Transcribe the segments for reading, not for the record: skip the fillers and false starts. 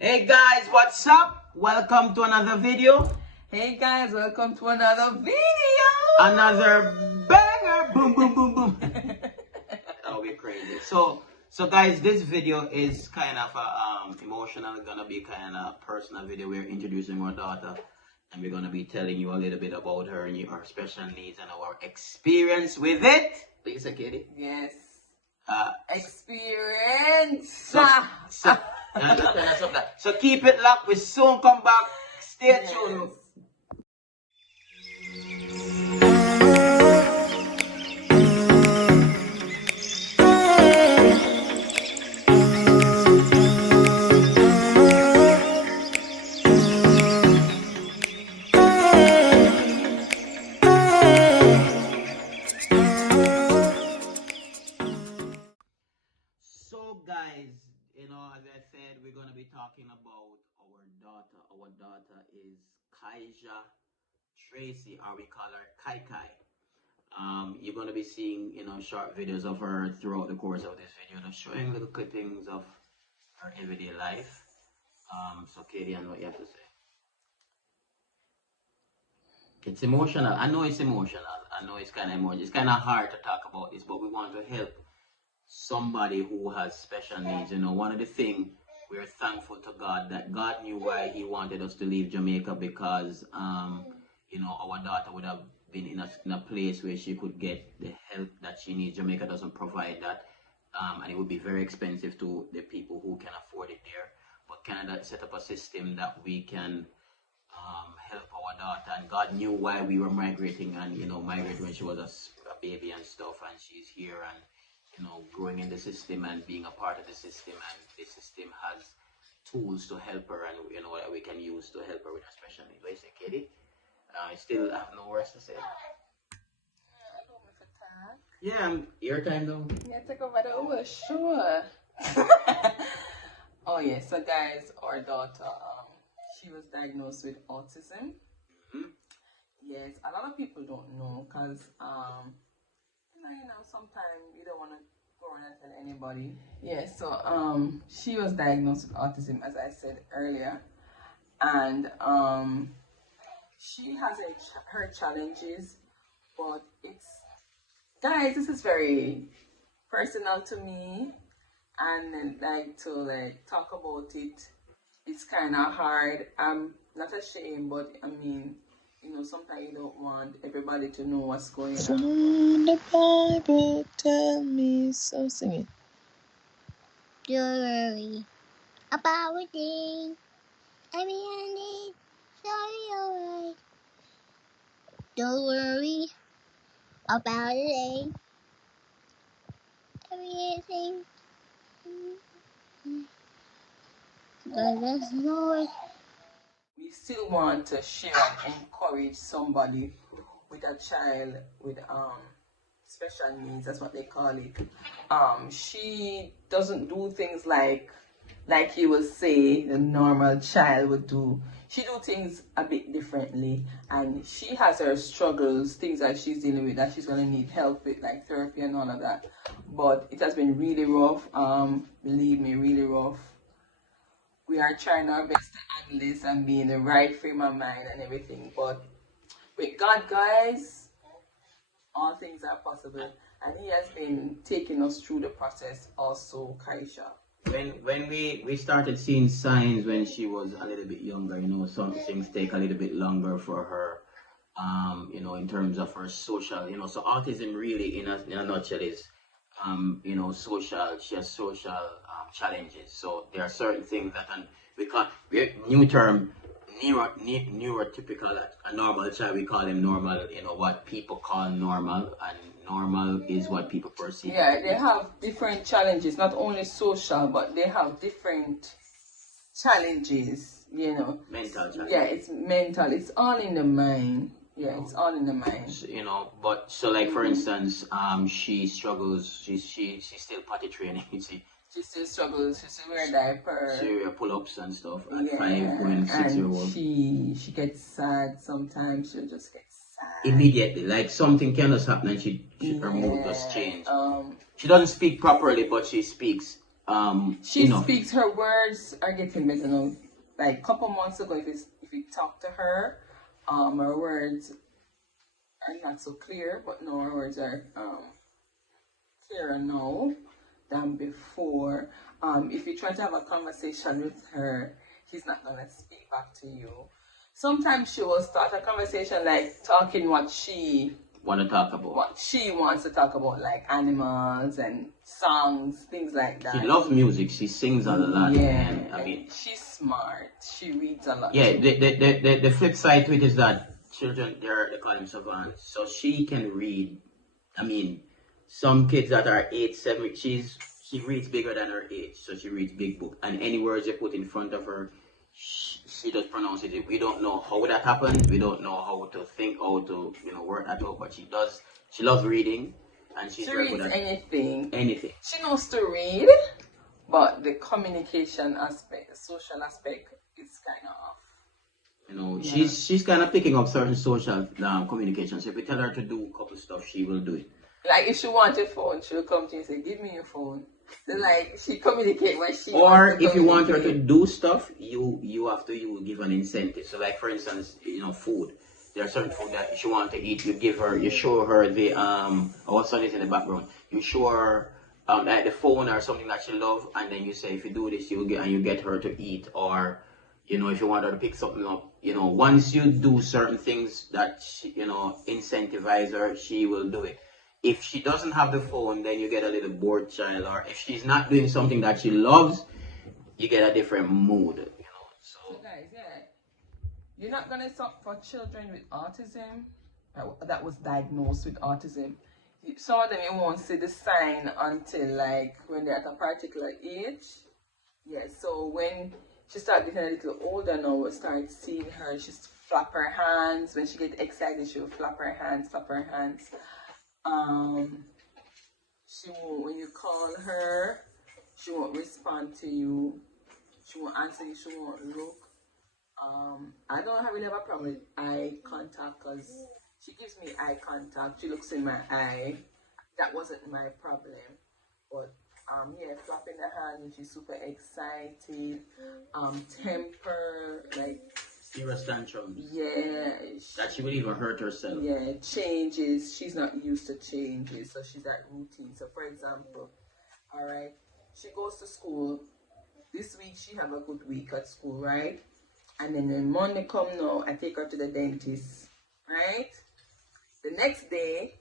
Hey guys, what's up? Welcome to another video. Hey guys, welcome to another video. Another banger. Boom, boom, boom, boom. That'll be crazy. So guys, this video is kind of emotional. Gonna be kind of personal video. We're introducing our daughter, and we're gonna be telling you a little bit about her and her special needs and our experience with it. Please, Kadie. Yes. Experience. So keep it locked. We soon come back. Stay tuned. So guys, as I said, we're going to be talking about our daughter. Our daughter is Kaijah Tracy, or we call her Kai. You're going to be seeing, short videos of her throughout the course of this video, showing little clippings of her everyday life. So Kadie, I know what you have to say. It's emotional. I know it's emotional. I know it's kind of emotional. It's kind of hard to talk about this, but we want to help somebody who has special needs. One of the things we're thankful to God that God knew why He wanted us to leave Jamaica, because our daughter would have been in a place where she could get the help that she needs. Jamaica doesn't provide that, and it would be very expensive to the people who can afford it there. But Canada set up a system that we can help our daughter, and God knew why we were migrating, and migrating when she was a baby and stuff, and she's here and growing in the system and being a part of the system, and the system has tools to help her, and what we can use to help her with her special needs. What you say, Kadie? I still have no words to say. Yeah, your time though. Yeah, take over the over, sure. Oh yeah, so guys, our daughter, she was diagnosed with autism. Yes, a lot of people don't know, because sometimes you don't want to go around and tell anybody. Yeah, so she was diagnosed with autism, as I said earlier, and she has her challenges, but guys, this is very personal to me, and to talk about it. It's kind of hard. I'm not ashamed, but I mean, sometimes you don't want everybody to know what's going on. From the Bible, tell me so. Sing it. Don't worry about a thing. Everything is alright. Don't worry about a thing. Everything. But there's no. We still want to share and encourage somebody with a child with special needs. That's what they call it. She doesn't do things like you would say the normal child would do. She do things a bit differently, and she has her struggles, things that she's dealing with that she's gonna need help with, like therapy and all of that. But it has been really rough. Believe me, really rough. We are trying our best to handle this and be in the right frame of mind and everything. But with God, guys, all things are possible. And He has been taking us through the process also, Kaijah. When we started seeing signs when she was a little bit younger, some things take a little bit longer for her, in terms of her social, so autism really in a nutshell is, social, she has social challenges. So there are certain things that, and we're new term, neurotypical, a normal child, we call them normal, what people call normal, and normal is what people perceive. Yeah, they have different challenges, not only social, but they have different challenges, Mental challenges. Yeah, it's mental, it's all in the mind. Yeah, it's all in the mind. But so like for instance, she struggles. She's still potty training. She still struggles. She still wear diapers. She wear pull-ups and stuff at 5 when 6-year-old. She gets sad sometimes. She'll just get sad immediately. Like something can just happen and her mood just change. She doesn't speak properly, but she speaks She enough. speaks, her words are getting better now. Like a couple months ago, if you talk to her, her words are not so clear, but now her words are clearer now than before. If you try to have a conversation with her, she's not gonna speak back to you. Sometimes she will start a conversation like talking what she wants to talk about, like animals and songs, things like that. She loves music. She sings a lot. Yeah, And, I mean, she's smart. She reads a lot. yeah. too. The flip side to it is that children, they call them savants, so she can read. I mean, some kids that are 8, 7, she reads bigger than her age, so she reads big book. And any words you put in front of her, she does pronounce it. We don't know how that happens. We don't know how to think, how to work that out. But she does. She loves reading, and she's She very reads good at anything. anything. She knows to read, but the communication aspect, the social aspect, is kind of off. She's kind of picking up certain social communication. So if we tell her to do a couple stuff, she will do it. Like if she wants a phone, she'll come to you and say, "Give me your phone." Then like she communicate when she. Or if you want her to do stuff, you have to give an incentive. So like for instance, food. There are certain food that she want to eat. You show her the our son is in the background. You show her like the phone or something that she love, and then you say if you do this, you get her to eat. Or if you want her to pick something up, once you do certain things that she, incentivize her, she will do it. If she doesn't have the phone, then you get a little bored child. Or if she's not doing something that she loves, you get a different mood. So guys, yeah, you're not gonna stop for children with autism that was diagnosed with autism. Some of them you won't see the sign until like when they're at a particular age. Yeah, so when she starts getting a little older now, we'll start seeing her. She's flap her hands. When she gets excited, she'll flap her hands. She won't, when you call her, she won't respond to you. She won't answer you. She won't look. I don't really have a problem with eye contact because she gives me eye contact. She looks in my eye. That wasn't my problem. But yeah, flapping the hand when she's super excited. Temper, like Serious tantrums. yeah. That she will even hurt herself. Yeah, changes. She's not used to changes, so she's at routine. So for example, all right, she goes to school. This week she have a good week at school, right? And then when Monday come now, I take her to the dentist, right? The next day,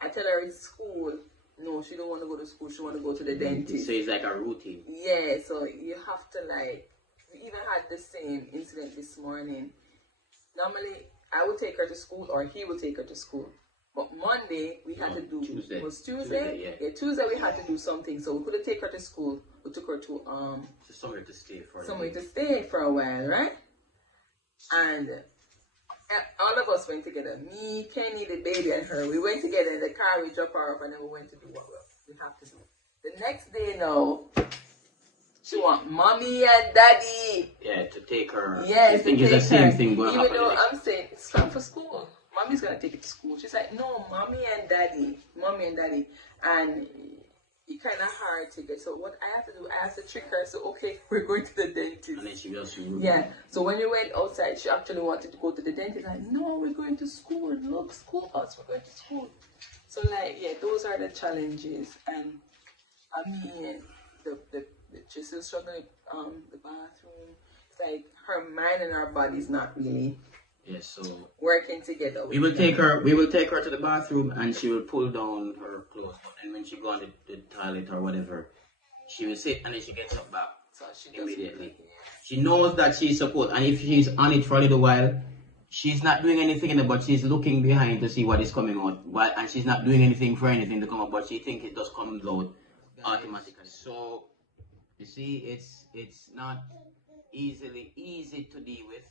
I tell her it's school. No, she don't want to go to school. She want to go to the dentist. So it's like a routine. Yeah, so you have to like. We even had the same incident this morning. Normally, I would take her to school or he would take her to school. But Monday, we had to do... Tuesday. It was Tuesday? Yeah, Tuesday we had to do something. So we couldn't take her to school. We took her to... somewhere to stay for somewhere to stay for a while, right? And all of us went together. Me, Kenny, the baby, and her. We went together in the car. We dropped her off and then we went to do what we have to do. The next day now... She want mommy and daddy. Yeah, to take her. Yes, I think it's the same thing going on. Even though I'm saying it's time for school. Mommy's gonna take it to school. She's like, no, mommy and daddy. And it's kind of hard to get. So what I have to do, I have to trick her. So okay, we're going to the dentist. And then she will soon. Yeah. So when we went outside, she actually wanted to go to the dentist. Like, no, we're going to school. Look, school us. We're going to school. So like, yeah, those are the challenges. And I mean, she's still struggling with the bathroom. It's like her mind and her body is not really so working together. We will take her to the bathroom and she will pull down her clothes. And when she go on the toilet or whatever, she will sit and then she gets up back So she immediately. She knows that she's supposed, and if she's on it for a little while, she's not doing anything in it, but she's looking behind to see what is coming out. And she's not doing anything for anything to come out, but she thinks it just comes out automatically. So you see, it's not easy to deal with.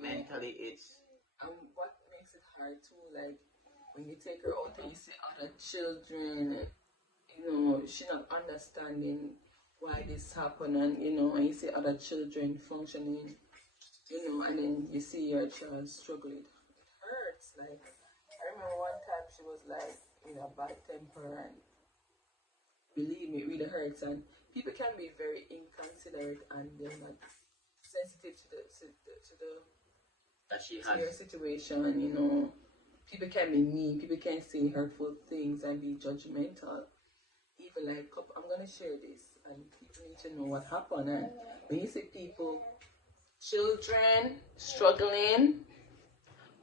Mentally, it's what makes it hard too, like when you take her out and you see other children, she's not understanding why this happened, and and you see other children functioning, and then you see your child struggling. It hurts. Like I remember one time she was like in a bad temper, and believe me, it really hurts. And people can be very inconsiderate and they're not sensitive to the That she to your has. situation. You know, people can be mean, people can say hurtful things and be judgmental. Even like, I'm gonna share this, and people need to know what happened. And when you see people, children struggling,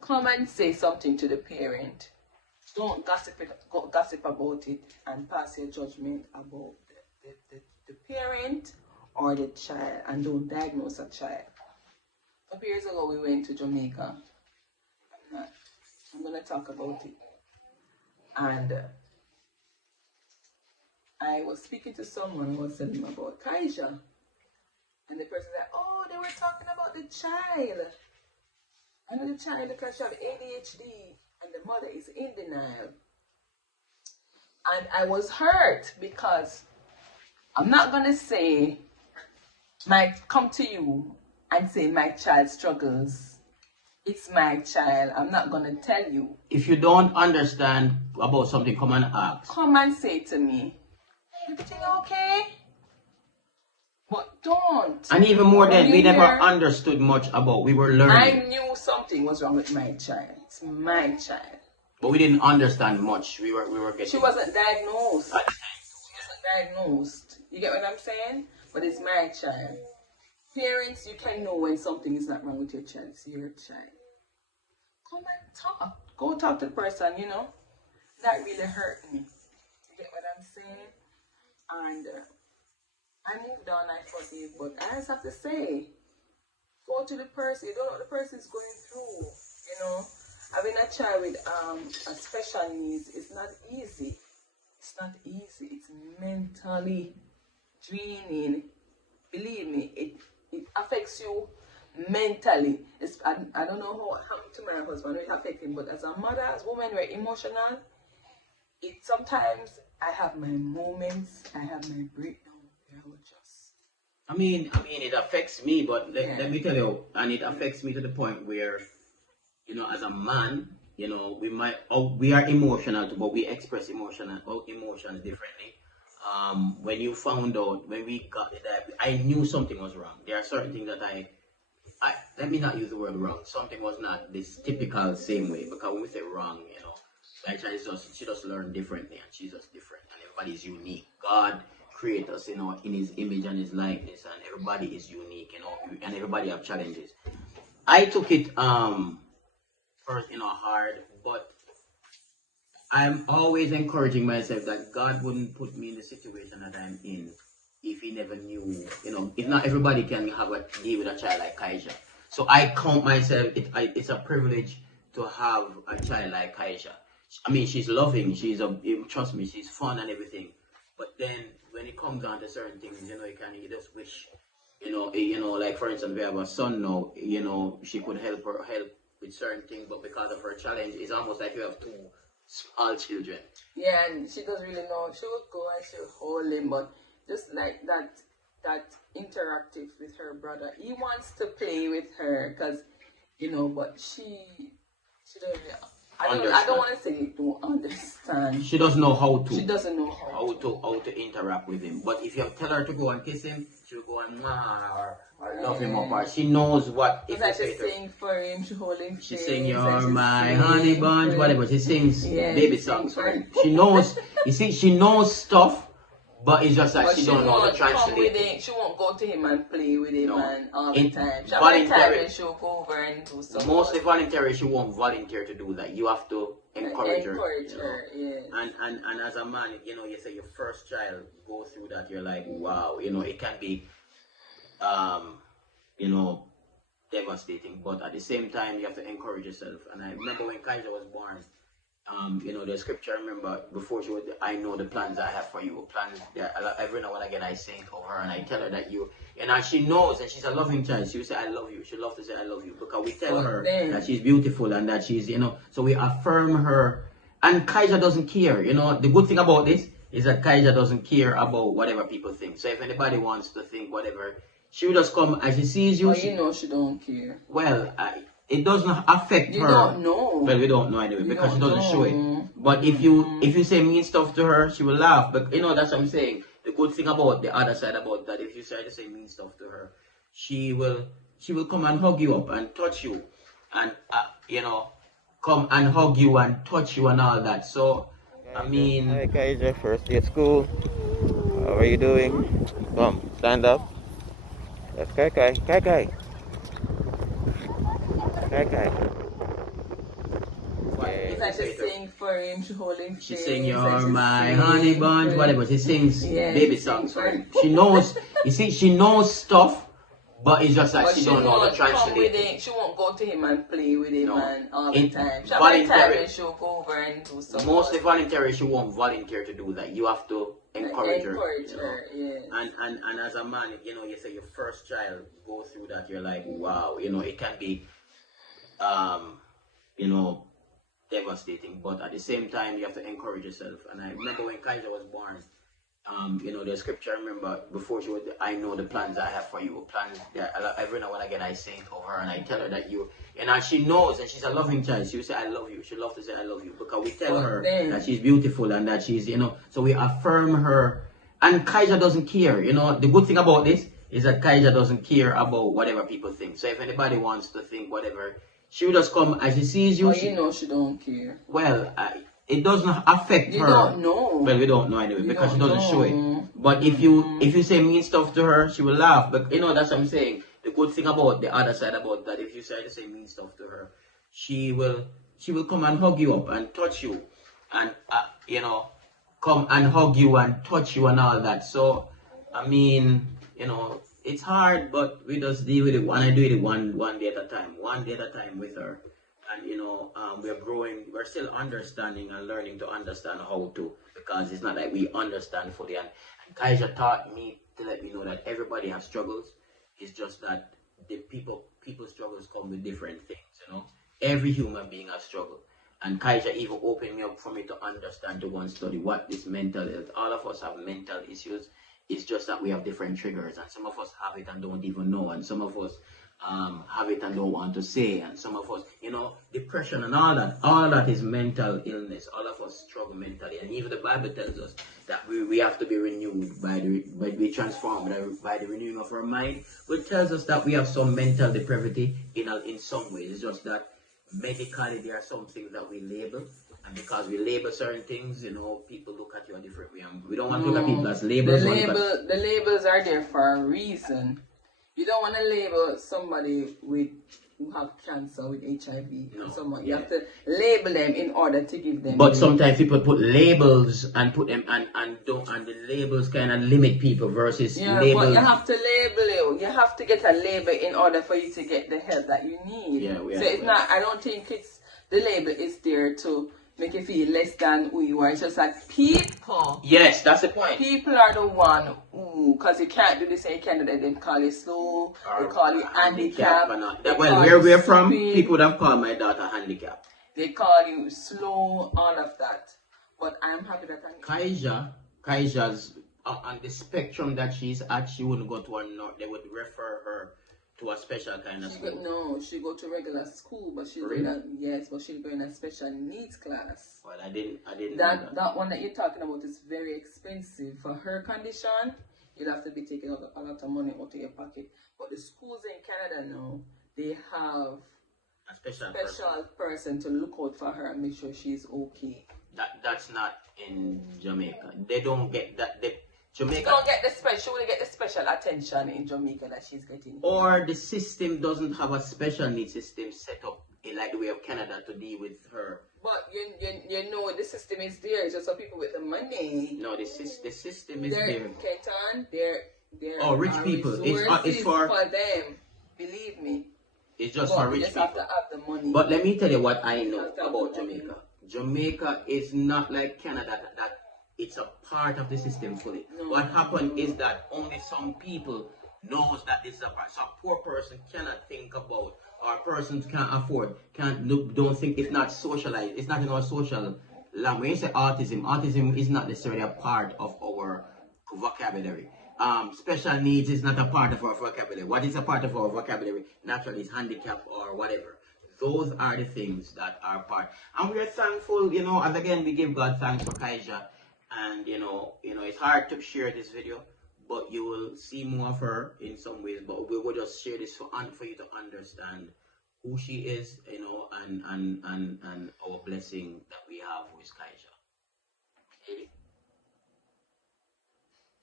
come and say something to the parent. Don't gossip about it and pass your judgment about the parent or the child, and don't diagnose a child. A couple years ago, we went to Jamaica. I'm gonna talk about it. And I was speaking to someone. I was telling them about Kaijah, and the person said, "Oh, they were talking about the child. I know the child because she have ADHD, and the mother is in denial." And I was hurt because I'm not gonna say, might come to you and say my child struggles. It's my child. I'm not gonna tell you. If you don't understand about something, come and ask. Come and say to me, "Everything okay?" But don't. And even more than we never hear, understood much about. We were learning. I knew something was wrong with my child. It's my child. But we didn't understand much. We were getting. She wasn't diagnosed. She wasn't diagnosed. You get what I'm saying? But it's my child. Parents, you can know when something is not wrong with your child. It's your child. Come and talk. Go talk to the person, you know. That really hurt me. You get what I'm saying? And I moved on, I forgive, but I just have to say, go to the person. You don't know what the person is going through, you know. Having a child with a special needs is not easy. It's not easy. It's mentally draining. Believe me, it affects you mentally. I don't know how it happened to my husband, it affected him, but as a mother, as a woman, we're emotional. Sometimes I have my moments, I have my breakdown. I mean, it affects me, but let me tell you, and it affects me to the point where, you know, as a man, you know, we are emotional too, but we express emotions differently. When you found out, when we got the diagnosis, I knew something was wrong. There are certain things that I let me not use the word wrong. Something was not this typical same way, because when we say wrong, you know, like she just learned differently, and she's just different, and everybody's unique. God create us, you know, in his image and his likeness, and everybody is unique, you know, and everybody have challenges. I took it first, you know, hard, but I'm always encouraging myself that God wouldn't put me in the situation that I'm in if he never knew, you know, if not everybody can deal with a child like Kaijah. So I count myself, it's a privilege to have a child like Kaijah. I mean, she's loving, trust me, she's fun and everything. But then when it comes down to certain things, you know, you just wish, you know, like for instance, we have a son now, you know, she could help with certain things, but because of her challenge, it's almost like you have two small children. Yeah, and she doesn't really know. She would go and she would hold him, but just like that interactive with her brother. He wants to play with her, because, you know, but she doesn't really, I don't want to say you don't understand. She doesn't know how to. She doesn't know how to interact with him. But if you tell her to go and kiss him, she'll go and or love him up, or she knows what. If like she sing for him, she hold him. She sing "You're my honey bunch," whatever. She sings baby songs for him. She knows. You see, she knows stuff. But it's just like she don't know how to translate it. She won't go to him and play with him and all the time. She'll go over and do something. Mostly voluntary, she won't volunteer to do that. You have to encourage her. Yeah. And as a man, you know, you say your first child go through that, you're like, wow, you know, it can be, you know, devastating. But at the same time, you have to encourage yourself. And I remember when Kaijah was born, you know, the scripture, I remember before she was, I know the plans I have for you. Plans that every now and again I say it over her and I tell her that and she knows, and she's a loving child. She will say, I love you. She loves to say, I love you. Because we tell her that she's beautiful and that she's, you know, so we affirm her. And Kaijah doesn't care. You know, the good thing about this is that Kaijah doesn't care about whatever people think. So if anybody wants to think whatever, she will just come and she sees you. Oh, you know she don't care. Well, it doesn't affect her. You don't know. Well, we don't know anyway because she doesn't show it. But if you say mean stuff to her, she will laugh. But you know, that's what I'm saying. The good thing about the other side about that, if you try to say mean stuff to her, she will come and hug you up and touch you, and come and hug you and touch you and all that. So I mean, Hi Kaijah, first day at school. How are you doing? Come, stand up. That's Kai Kai. Kai Kai. Kai Kai. It's like she sing for him, she hold him she face, sing like "You're she my sing honey for bunch," him. whatever. She sings Yeah, baby she songs sing for for him. him. She knows. You see, she knows stuff, but it's just that But she she don't know how won't to come translate with it. it. She won't go to him and play with him No. and all the time. She Voluntary- have time when she'll go over and do something. Mostly voluntary, she won't volunteer to do that. You have to encourage her. Encourage you know. her, yes. And as a man, you say your first child go through that, you're like, wow, it can be, you know, devastating. But at the same time, you have to encourage yourself. And I remember when Kaijah was born, the scripture, I remember before she was, I know the plans I have for you. Plans that every now and again I say it over her and I tell her that and she knows, and she's a loving child. She will say, I love you. She loves to say, I love you, because we tell her that she's beautiful and that she's, so we affirm her. And Kaijah doesn't care. The good thing about this is that Kaijah doesn't care about whatever people think. So if anybody wants to think whatever, she will just come as she sees you. Oh, she don't care. Well, it doesn't affect her. You don't know. Well, we don't know anyway, because she doesn't show it. know. But if you say mean stuff to her, she will laugh. But that's what I'm saying. The good thing about the other side about that, if you try to say mean stuff to her, she will come and hug you up and touch you, and come and hug you and touch you and all that. So I mean, it's hard, but we just deal with it. And I do it one day at a time with her. And we're growing. We're still understanding and learning to understand how to, because it's not like we understand fully. And Kaijah taught me to let me know that everybody has struggles. It's just that the people's struggles come with different things. Every human being has struggle. And Kaijah even opened me up for me to understand, to go and study what this mental is. All of us have mental issues. It's just that we have different triggers, and some of us have it and don't even know, and some of us have it and don't want to say, and some of us, depression and all that is mental illness. All of us struggle mentally, and even the Bible tells us that we have to be renewed be transformed by the renewing of our mind, which tells us that we have some mental depravity in some ways. It's just that medically there are some things that we label, and because we label certain things, people look at you a different way. We don't want to look at people as labels. The labels are there for a reason. You don't want to label somebody who have cancer with HIV. No, You have to label them in order to give them. But sometimes people put labels and put them and the labels kind of limit people versus labels. But you have to label it. You have to get a label in order for you to get the help that you need. I don't think the label is there to make you feel less than who you are. It's just like people. Yes, that's the point. People are the one who, because you can't do this and you can't do that. They call you slow, they call you handicapped. Where we're from, people would have called my daughter handicapped. They call you slow, all of that. But I'm happy that Kaijah's on the spectrum that she's at, she wouldn't go to they would refer her to a special kind of school. She go to regular school, but she's really? But she'll go in a special needs class. Well, I didn't that one that you're talking about is very expensive. For her condition, you'll have to be taking out a lot of money out of your pocket. But the schools in Canada now, they have a special person to look out for her and make sure she's okay. That's not in Jamaica. They don't get that. Jamaica. She don't get the special. She will get the special attention in Jamaica that she's getting. Or the system doesn't have a special needs system set up like the way of Canada to deal with her. But you know the system is there. It's just for people with the money. No, the system is there. Kenton, there rich people. It's for them. Believe me. It's just for rich people. Have to have the money. But let me tell you what I know about Jamaica. Jamaica is not like Canada that it's a part of the system fully. No. What happened is that only some people knows that this is a part. So a poor person cannot think about, or persons can't afford, don't think, it's not socialized. It's not in our social language. When you say autism is not necessarily a part of our vocabulary. Special needs is not a part of our vocabulary. What is a part of our vocabulary naturally is handicap or whatever. Those are the things that are part. And we are thankful, as again we give God thanks for Kaijah. and it's hard to share this video, but you will see more of her in some ways. But we will just share this for you to understand who she is, and our blessing that we have with Kaijah. Okay?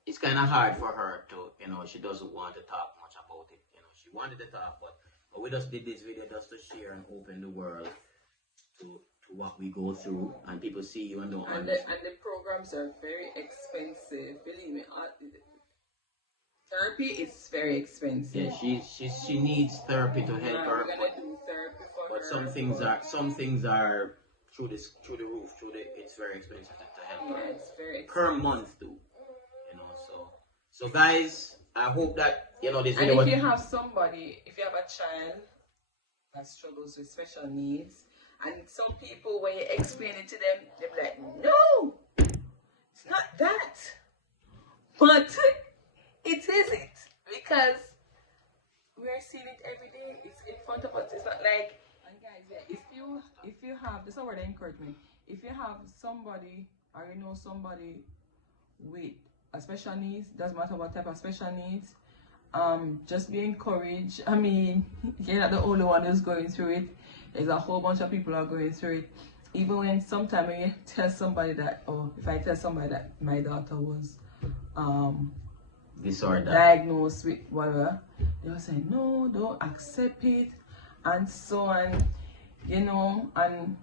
It's kind of hard for her to, she doesn't want to talk much about it. She wanted to talk, but we just did this video just to share and open the world to what we go through, and people see you and don't understand. And the programs are very expensive. Believe me, therapy is very expensive. Yeah, she needs therapy to help her. We're gonna do therapy for but her. some things are through the roof. It's very expensive to help her. Yeah, it's very expensive. Per month too. So guys, I hope that this And video. if you have a child that struggles with special needs, and some people, when you explain it to them, they're like, no, it's not that. But it isn't, because we're seeing it every day. It's in front of us. It's not like, and guys, yeah, if you have, this is a word of encouragement. If you have somebody, or you know somebody with a special needs, doesn't matter what type of special needs, just be encouraged. I mean, you're not the only one who's going through it. There's a whole bunch of people are going through it. Even when sometimes when you tell somebody that, or if I tell somebody that my daughter was disorder diagnosed with whatever, they'll say, no, don't accept it, and so on, and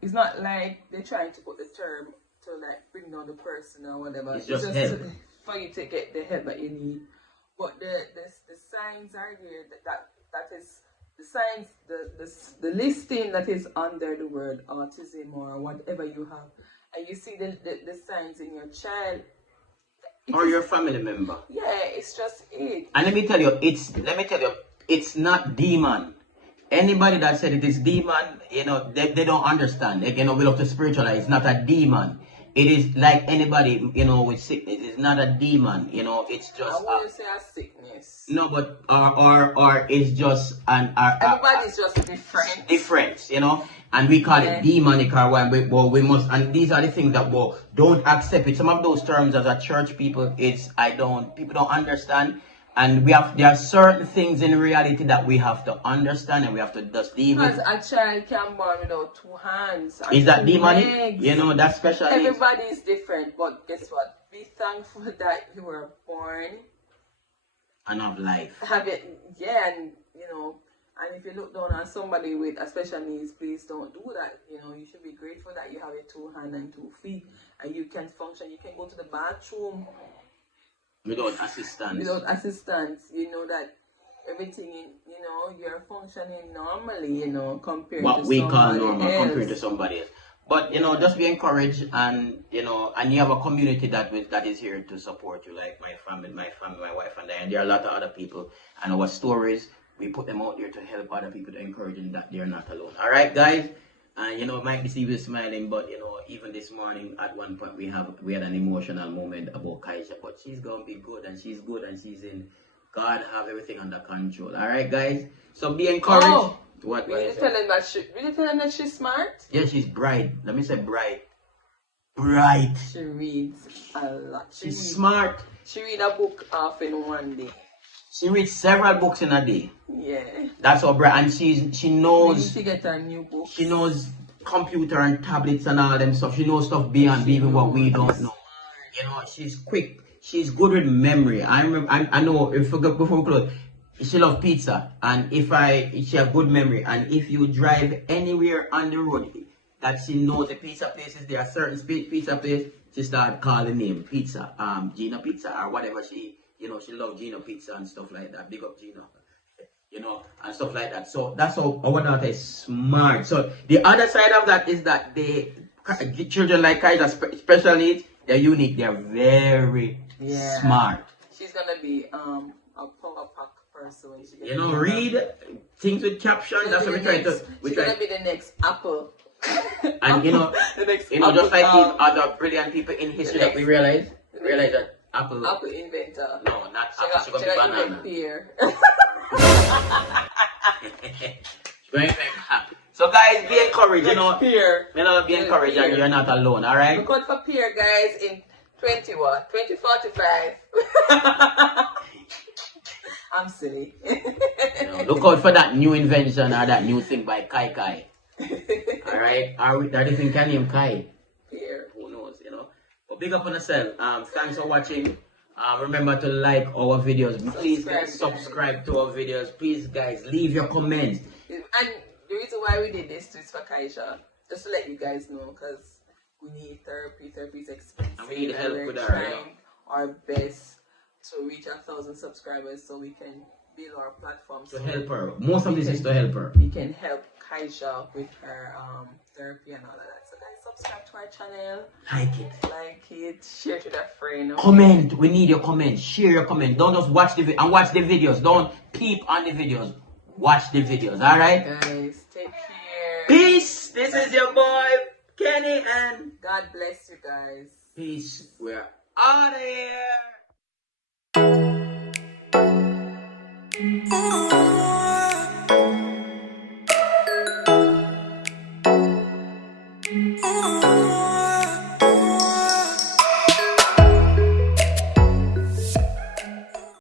it's not like they're trying to put the term to like bring down the person or whatever. It's just help. For you to get the help that you need. But the signs are there. That is the signs, the listing that is under the word autism or whatever you have, and you see the signs in your child or your family member. Yeah, it's just it. And let me tell you, it's not demon. Anybody that said it is demon, they don't understand. We love to spiritualize. It's not a demon. It is like anybody, with sickness. It's not a demon. It's just. I wouldn't say a sickness. No, but or it's just everybody's just different. Different, and we call it demonic or what we must. And these are the things that don't accept it. Some of those terms as a church people, people don't understand. And there are certain things in reality that we have to understand, and we have to just deal with. Because a child can born without 2 hands. Is that demonic? Legs. That's special. Everybody is different, but guess what? Be thankful that you were born and of life. Have it, yeah, and and if you look down on somebody with a special needs, please don't do that. You should be grateful that you have a 2 hands and 2 feet, and you can function. You can go to the bathroom. Without assistance. That everything you're functioning normally, compared what to we call somebody normal else. compared to somebody else. But just be encouraged, and and you have a community that is here to support you, like my family, my wife and I, and there are a lot of other people, and our stories, we put them out there to help other people, to encourage them that they're not alone. All right, guys. And it might be you smiling, but even this morning at one point we had an emotional moment about Kaijah, but she's gonna be good, and she's good, and she's in. God have everything under control. All right, guys. So be encouraged. Oh, What? Really telling that she's smart? Yeah, she's bright. Let me say bright. Bright. She reads a lot. She's smart. She read a book off in one day. She reads several books in a day. Yeah. That's how bright, and she knows. We need to get her new book. She knows computer and tablets and all them stuff. She knows stuff beyond even what we don't know. She's quick. She's good with memory. I remember. I know. Before we close, she loves pizza, and she has good memory. And if you drive anywhere on the road, that she knows the pizza places. There are certain pizza places. She start calling name pizza, Gina Pizza or whatever. She loves Gina Pizza and stuff like that. Big up Gina. And stuff like that. So that's how our daughter is smart. So the other side of that is that the children like Kaijah, special needs, they're unique. They're very smart. She's gonna be a power pack person when she gets read things with captions. That's what we try to. She's gonna be the next Apple. And the next just like these other brilliant people in history that we realize that Apple inventor. No, not Apple. She's gonna be banana. So guys, guys, be encouraged, you know. Peer. You know, be encouraged and you're not alone, alright? Look out for Peer, guys, in 2045. I'm silly. You know, look out for that new invention or that new thing by Kaijah. Alright? Or they think can name Kai. Peer. Who knows, you know. But big up on yourself. Thanks for watching. Remember to like our videos. Please guys, subscribe to our videos. Please guys, leave your comments. And the reason why we did this is for Kaijah. Just to let you guys know, because we need therapy. Therapy is expensive. And we need help with we're that, trying right? our best to reach 1,000 subscribers so we can build our platform. To help her. Most of this is to help her. We can help Kaijah with her therapy and all of that. So guys, subscribe to our channel. Like it. Share it with a friend. Okay? Comment. We need your comments. Share your comment. Don't just watch the and watch the videos. Don't peep on the videos. Watch the videos. Alright? Guys, take care. Peace. This is your boy, Kenny, and God bless you guys. peace. We're out of here. Oh.